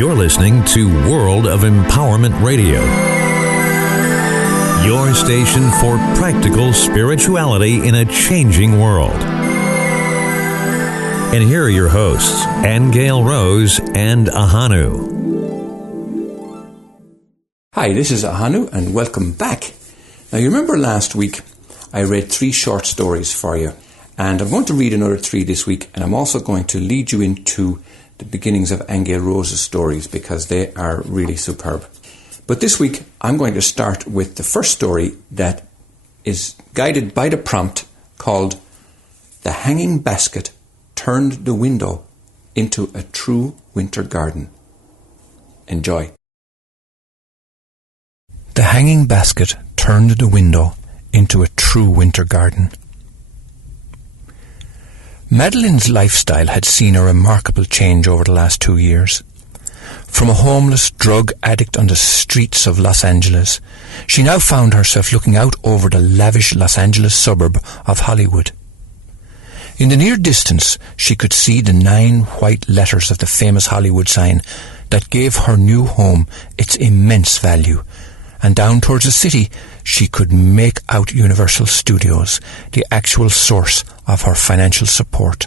You're listening to World of Empowerment Radio, your station for practical spirituality in a changing world. And here are your hosts, Aingeal Rose and Ahonu. Hi, this is Ahonu, and welcome back. Now, you remember last week I read 3 short stories for you, and I'm going to read another 3 this week, and I'm also going to lead you into the beginnings of Aingeal Rose's stories because they are really superb. But this week I'm going to start with the first story that is guided by the prompt called "The Hanging Basket Turned the Window into a True Winter Garden." Enjoy. The hanging basket turned the window into a true winter garden. Madeline's lifestyle had seen a remarkable change over the last 2 years. From a homeless drug addict on the streets of Los Angeles, she now found herself looking out over the lavish Los Angeles suburb of Hollywood. In the near distance, she could see the 9 white letters of the famous Hollywood sign that gave her new home its immense value, and down towards the city she could make out Universal Studios, the actual source of her financial support.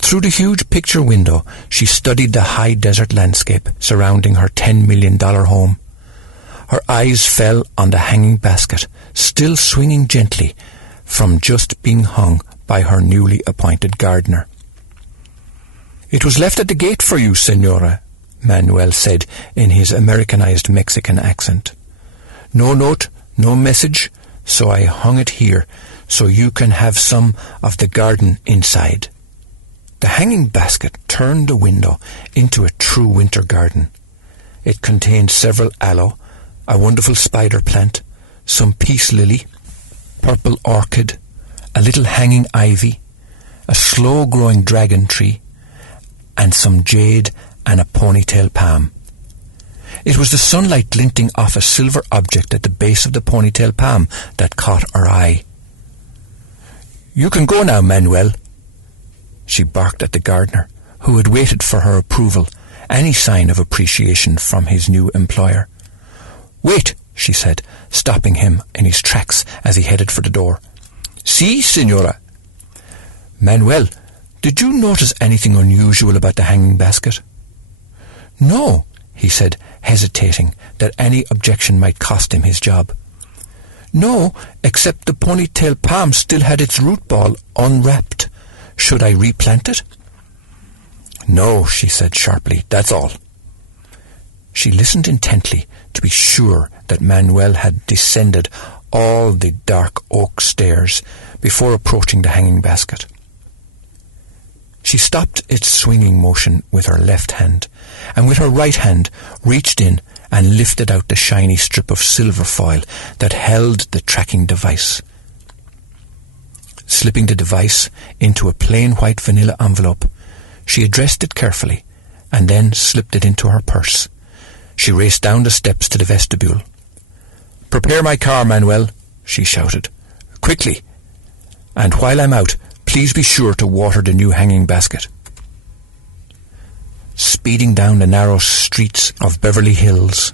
Through the huge picture window, she studied the high desert landscape surrounding her $10 million home. Her eyes fell on the hanging basket, still swinging gently from just being hung by her newly appointed gardener. "It was left at the gate for you, Senora," Manuel said in his Americanized Mexican accent. "No note, no message, so I hung it here so you can have some of the garden inside." The hanging basket turned the window into a true winter garden. It contained several aloe, a wonderful spider plant, some peace lily, purple orchid, a little hanging ivy, a slow-growing dragon tree, and some jade and a ponytail palm. It was the sunlight glinting off a silver object at the base of the ponytail palm that caught her eye. "You can go now, Manuel," she barked at the gardener, who had waited for her approval, any sign of appreciation from his new employer. "Wait," she said, stopping him in his tracks as he headed for the door. "Si, Senora." "Manuel, did you notice anything unusual about the hanging basket?" "No," he said, hesitating that any objection might cost him his job. "No, except the ponytail palm still had its root ball unwrapped. Should I replant it?" "No," she said sharply, "that's all." She listened intently to be sure that Manuel had descended all the dark oak stairs before approaching the hanging basket. She stopped its swinging motion with her left hand, and with her right hand reached in and lifted out the shiny strip of silver foil that held the tracking device. Slipping the device into a plain white vanilla envelope, she addressed it carefully and then slipped it into her purse. She raced down the steps to the vestibule. "Prepare my car, Manuel," she shouted. "Quickly. And while I'm out, please be sure to water the new hanging basket." Speeding down the narrow streets of Beverly Hills,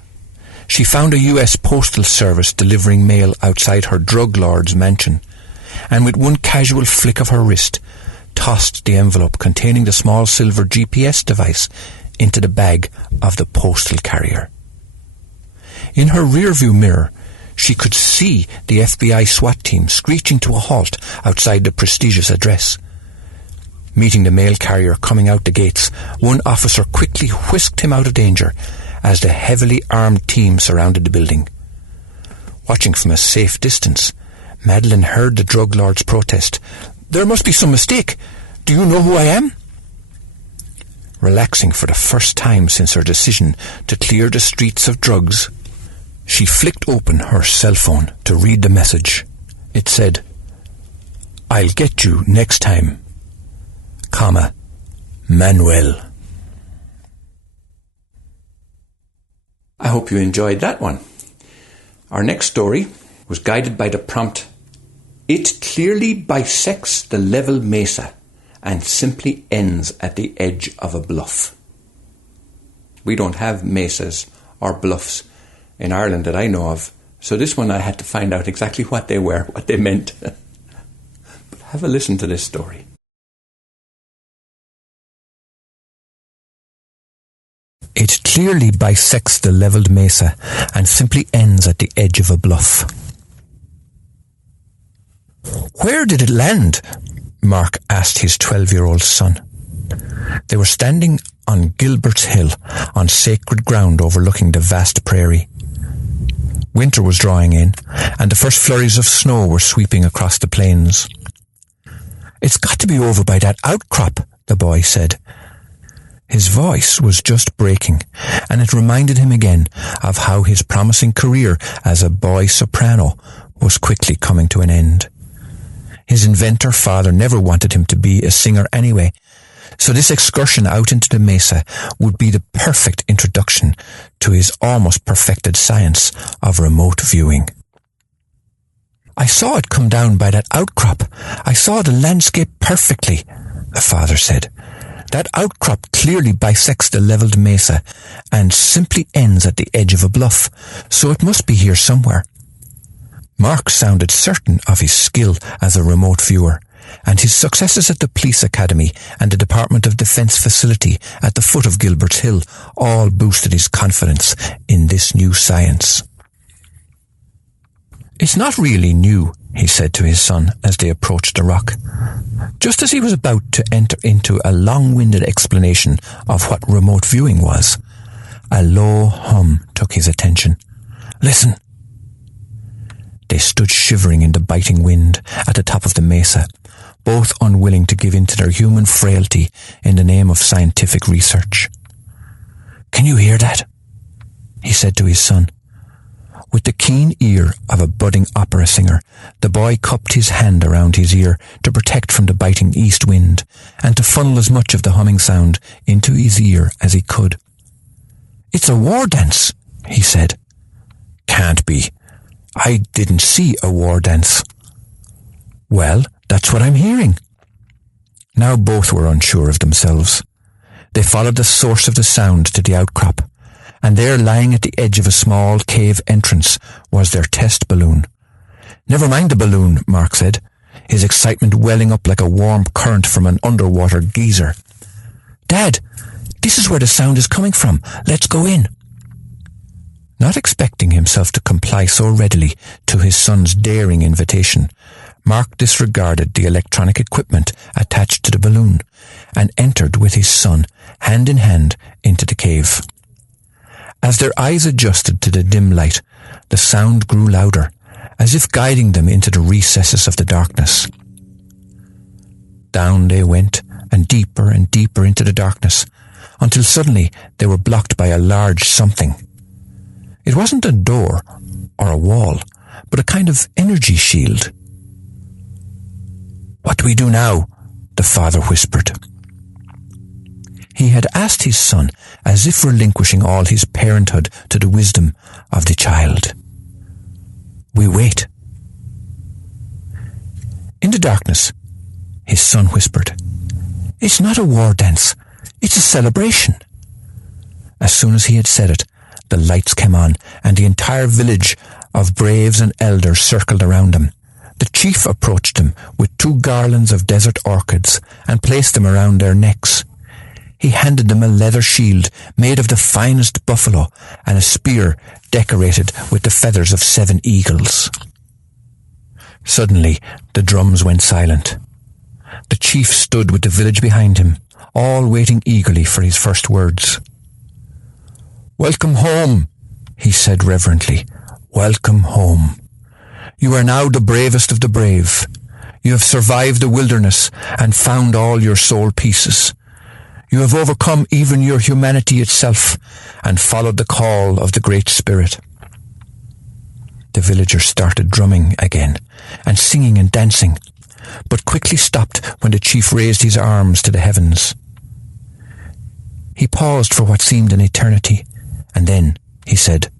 she found a U.S. Postal Service delivering mail outside her drug lord's mansion, and with one casual flick of her wrist, tossed the envelope containing the small silver GPS device into the bag of the postal carrier. In her rearview mirror, she could see the FBI SWAT team screeching to a halt outside the prestigious address. Meeting the mail carrier coming out the gates, one officer quickly whisked him out of danger as the heavily armed team surrounded the building. Watching from a safe distance, Madeline heard the drug lord's protest. "There must be some mistake. Do you know who I am?" Relaxing for the first time since her decision to clear the streets of drugs, she flicked open her cell phone to read the message. It said, "I'll get you next time, comma, Manuel." I hope you enjoyed that one. Our next story was guided by the prompt, "It clearly bisects the level Mesa and simply ends at the edge of a bluff." We don't have mesas or bluffs in Ireland that I know of. So this one I had to find out exactly what they were, what they meant. But have a listen to this story. It clearly bisects the levelled mesa and simply ends at the edge of a bluff. Where did it land? Mark asked his 12-year-old son. They were standing on Gilbert's Hill, on sacred ground overlooking the vast prairie. Winter was drawing in, and the first flurries of snow were sweeping across the plains. "It's got to be over by that outcrop," the boy said. His voice was just breaking, and it reminded him again of how his promising career as a boy soprano was quickly coming to an end. His inventor father never wanted him to be a singer anyway, so this excursion out into the mesa would be the perfect introduction to his almost perfected science of remote viewing. "I saw it come down by that outcrop. I saw the landscape perfectly," the father said. "That outcrop clearly bisects the levelled mesa and simply ends at the edge of a bluff, so it must be here somewhere." Mark sounded certain of his skill as a remote viewer, and his successes at the police academy and the Department of Defence facility at the foot of Gilbert's Hill all boosted his confidence in this new science. "It's not really new," he said to his son as they approached the rock. Just as he was about to enter into a long-winded explanation of what remote viewing was, a low hum took his attention. "Listen." They stood shivering in the biting wind at the top of the mesa, both unwilling to give in to their human frailty in the name of scientific research. "Can you hear that?" he said to his son. With the keen ear of a budding opera singer, the boy cupped his hand around his ear to protect from the biting east wind and to funnel as much of the humming sound into his ear as he could. "It's a war dance," he said. "Can't be. I didn't see a war dance." "Well, that's what I'm hearing." Now both were unsure of themselves. They followed the source of the sound to the outcrop, and there, lying at the edge of a small cave entrance, was their test balloon. "Never mind the balloon," Mark said, his excitement welling up like a warm current from an underwater geyser. "Dad, this is where the sound is coming from. Let's go in." Not expecting himself to comply so readily to his son's daring invitation, Mark disregarded the electronic equipment attached to the balloon and entered with his son, hand in hand, into the cave. As their eyes adjusted to the dim light, the sound grew louder, as if guiding them into the recesses of the darkness. Down they went, and deeper into the darkness, until suddenly they were blocked by a large something. It wasn't a door or a wall, but a kind of energy shield. "What do we do now?" the father whispered. He had asked his son as if relinquishing all his parenthood to the wisdom of the child. "We wait." In the darkness, his son whispered, "It's not a war dance, it's a celebration." As soon as he had said it, the lights came on, and the entire village of braves and elders circled around them. The chief approached them with 2 garlands of desert orchids and placed them around their necks. He handed them a leather shield made of the finest buffalo and a spear decorated with the feathers of 7 eagles. Suddenly, the drums went silent. The chief stood with the village behind him, all waiting eagerly for his first words. "Welcome home," he said reverently. "Welcome home. You are now the bravest of the brave. You have survived the wilderness and found all your soul pieces. You have overcome even your humanity itself and followed the call of the Great Spirit." The villagers started drumming again and singing and dancing, but quickly stopped when the chief raised his arms to the heavens. He paused for what seemed an eternity, and then he said,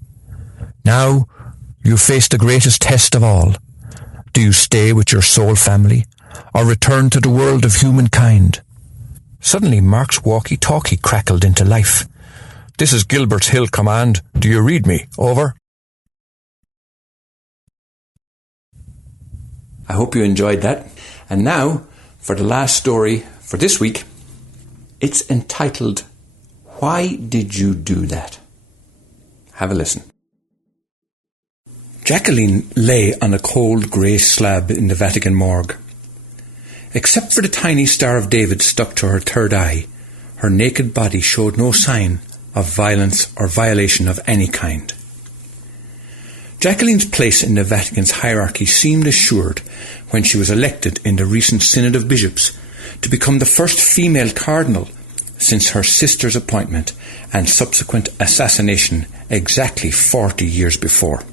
"Now you face the greatest test of all. Do you stay with your soul family, or return to the world of humankind?" Suddenly Mark's walkie-talkie crackled into life. This is Gilbert's Hill Command. Do you read me? Over. I hope you enjoyed that. And now, for the last story for this week, it's entitled, Why Did You Do That? Have a listen. Jacqueline lay on a cold grey slab in the Vatican morgue. Except for the tiny Star of David stuck to her third eye, her naked body showed no sign of violence or violation of any kind. Jacqueline's place in the Vatican's hierarchy seemed assured when she was elected in the recent Synod of Bishops to become the first female cardinal since her sister's appointment and subsequent assassination exactly 40 years before.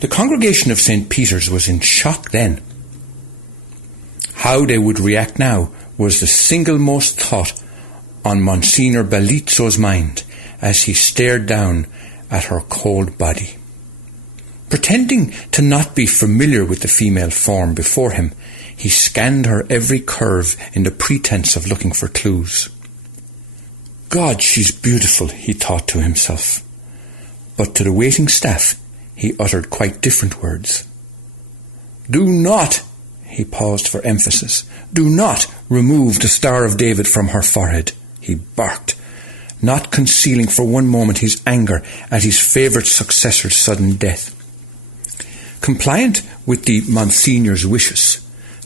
The congregation of St. Peter's was in shock then. How they would react now was the single most thought on Monsignor Bellizzo's mind as he stared down at her cold body. Pretending to not be familiar with the female form before him, he scanned her every curve in the pretense of looking for clues. God, she's beautiful, he thought to himself. But to the waiting staff, he uttered quite different words. Do not, he paused for emphasis, do not remove the Star of David from her forehead, he barked, not concealing for one moment his anger at his favourite successor's sudden death. Compliant with the Monsignor's wishes,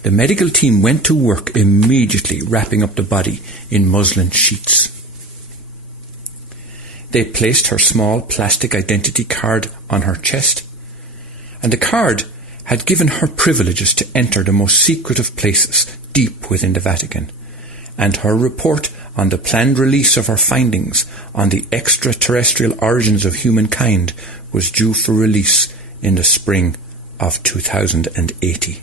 the medical team went to work immediately wrapping up the body in muslin sheets. They placed her small plastic identity card on her chest, and the card had given her privileges to enter the most secret of places deep within the Vatican, and her report on the planned release of her findings on the extraterrestrial origins of humankind was due for release in the spring of 2080.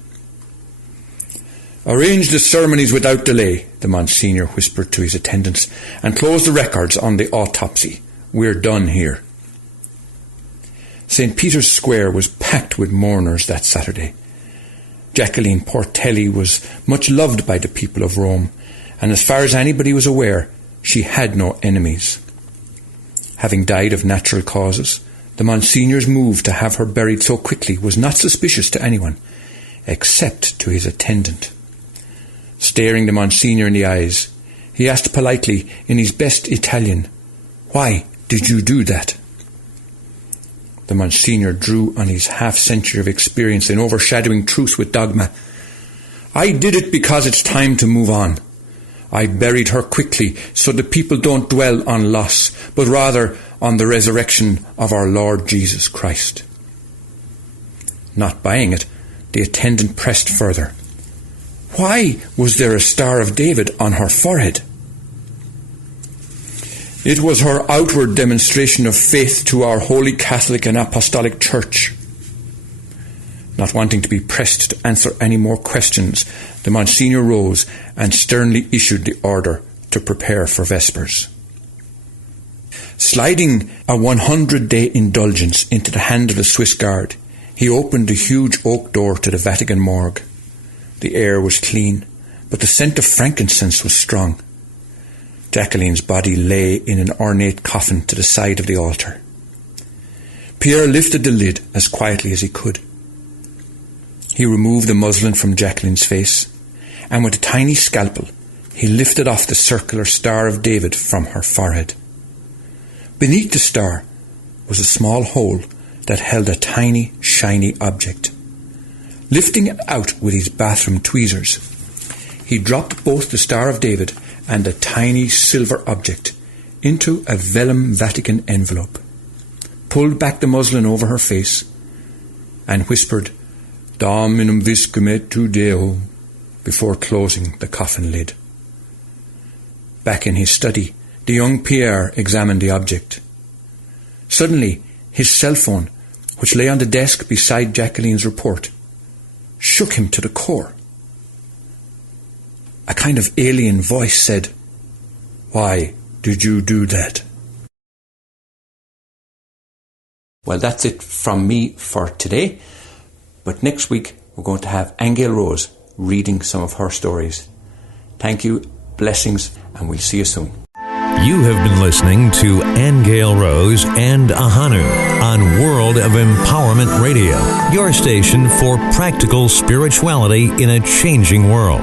Arrange the ceremonies without delay, the Monsignor whispered to his attendants, and close the records on the autopsy. We're done here. St. Peter's Square was packed with mourners that Saturday. Jacqueline Portelli was much loved by the people of Rome, and as far as anybody was aware, she had no enemies. Having died of natural causes, the Monsignor's move to have her buried so quickly was not suspicious to anyone, except to his attendant. Staring the Monsignor in the eyes, he asked politely in his best Italian, "Why did you do that?" The Monsignor drew on his half-century of experience in overshadowing truth with dogma. "I did it because it's time to move on. I buried her quickly so the people don't dwell on loss, but rather on the resurrection of our Lord Jesus Christ." Not buying it, the attendant pressed further. "Why was there a Star of David on her forehead?" "It was her outward demonstration of faith to our Holy Catholic and Apostolic Church." Not wanting to be pressed to answer any more questions, the Monsignor rose and sternly issued the order to prepare for Vespers. Sliding a 100-day indulgence into the hand of the Swiss Guard, he opened the huge oak door to the Vatican morgue. The air was clean, but the scent of frankincense was strong. Jacqueline's body lay in an ornate coffin to the side of the altar. Pierre lifted the lid as quietly as he could. He removed the muslin from Jacqueline's face, and with a tiny scalpel, he lifted off the circular Star of David from her forehead. Beneath the star was a small hole that held a tiny, shiny object. Lifting it out with his bathroom tweezers, he dropped both the Star of David and a tiny silver object into a vellum Vatican envelope, pulled back the muslin over her face, and whispered, "Dominum viscum et tu Deo," before closing the coffin lid. Back in his study, the young Pierre examined the object. Suddenly, his cell phone, which lay on the desk beside Jacqueline's report, shook him to the core. A kind of alien voice said, "Why did you do that?" Well, that's it from me for today. But next week, we're going to have Aingeal Rose reading some of her stories. Thank you, blessings, and we'll see you soon. You have been listening to Aingeal Rose and Ahonu on World of Empowerment Radio, your station for practical spirituality in a changing world.